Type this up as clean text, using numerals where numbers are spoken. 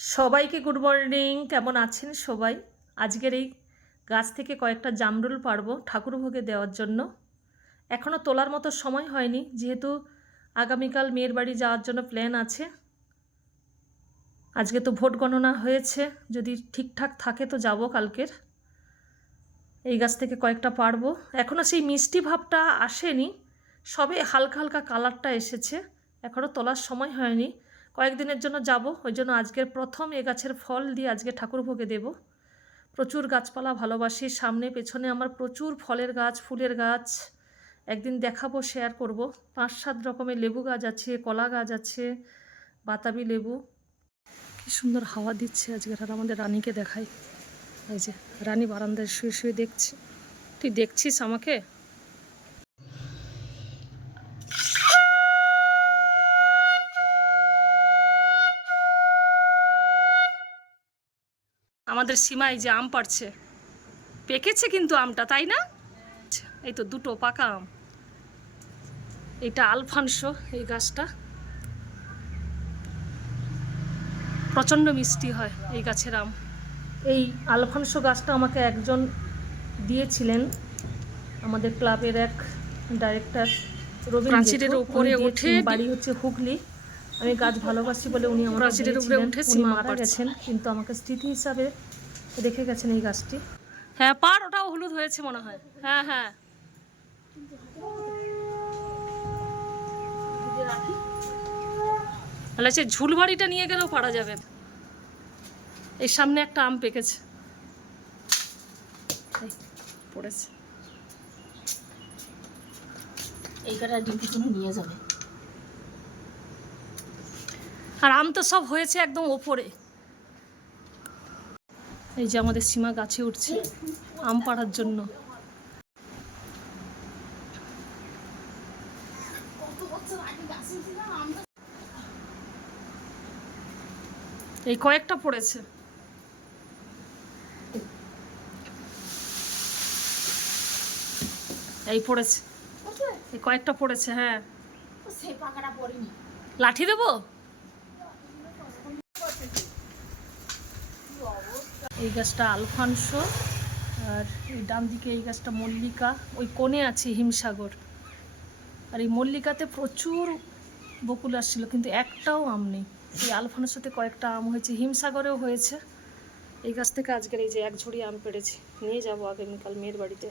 সবাইকে good morning. কেমন আছেন সবাই? আজকের এই গাছ থেকে কয়েকটা জামরুল পাড়বো ঠাকুরভোগে দেওয়ার জন্য। এখনও তোলার মতো সময় হয়নি, যেহেতু আগামীকাল মেয়ের বাড়ি যাওয়ার জন্য প্ল্যান আছে। আজকে তো ভোট গণনা হয়েছে, যদি ঠিকঠাক থাকে তো যাব কালকের। এই গাছ থেকে কয়েকটা পাড়বো। এখনও সেই মিষ্টি ভাবটা আসেনি, সবে হালকা হালকা কালারটা এসেছে, এখনও তোলার সময় হয়নি। কয়েকদিনের জন্য যাব, ওই জন্য আজকের প্রথম এ গাছের ফল দিয়ে আজকে ঠাকুরভোগে দেব। প্রচুর গাছপালা ভালোবাসি, সামনে পেছনে আমার প্রচুর ফলের গাছ, ফুলের গাছ। একদিন দেখাবো, শেয়ার করব। 5-7 রকমের লেবু গাছ আছে, কলা গাছ আছে, বাতাবি লেবু। কি সুন্দর হাওয়া দিচ্ছে আজকে। আর আমাদের রানীকে দেখাই, এই যে রানী বারান্দায় শুয়ে শুয়ে দেখছি। তুই দেখছিস আমাকে? আমাদের সীমায় যে আম পাড়ছে, পেকেছে কিন্তু আমটা, তাই না? এই তো দুটো পাকা আম। এটা আলফানসো, এই গাছটা প্রচণ্ড মিষ্টি হয় এই গাছের আম। এই আলফানসো গাছটা আমাকে একজন দিয়েছিলেন, আমাদের ক্লাবের এক ডাইরেক্টর রবীন্দ্রের উপরে উঠে। বাড়ি হচ্ছে হুগলি। আমি গাছ ভালোবাসি বলে উনি আমার প্রাচীরের উপরে উঠে মারা গেছেন, কিন্তু আমাকে স্মৃতি হিসাবে রেখে গেছেন এই গাছটি। হ্যাঁ পার, ওটাও হলুদ হয়েছে মনে হয়। হ্যাঁ হ্যাঁ, তাহলে সে ঝুলবাড়িটা নিয়ে গেলেও পারা যাবে। এই সামনে একটা আম পেকেছে, পড়েছে। এই কাটা ডিম্পি তুমি নিয়ে যাবে। আর আম তো সব হয়েছে একদম ওপরে। এই যে আমাদের সীমা গাছে উঠছে আম পাড়ার জন্য। এই কয়েকটা পড়েছে, এই পড়েছে, এই কয়েকটা পড়েছে। হ্যাঁ, লাঠি দেবো? এই গাছটা আলফানসো, আর এই ডান দিকে এই গাছটা মল্লিকা। ওই কোণে আছে হিমসাগর। আর এই মল্লিকাতে প্রচুর বকুল আসছিল, কিন্তু একটাও আম নেই। এই আলফানসোতে কয়েকটা আম হয়েছে, হিমসাগরেও হয়েছে। এই গাছ থেকে আজকের এই যে এক ঝুড়ি আম পেড়েছি, নিয়ে যাবো আগামীকাল মেয়ের বাড়িতে।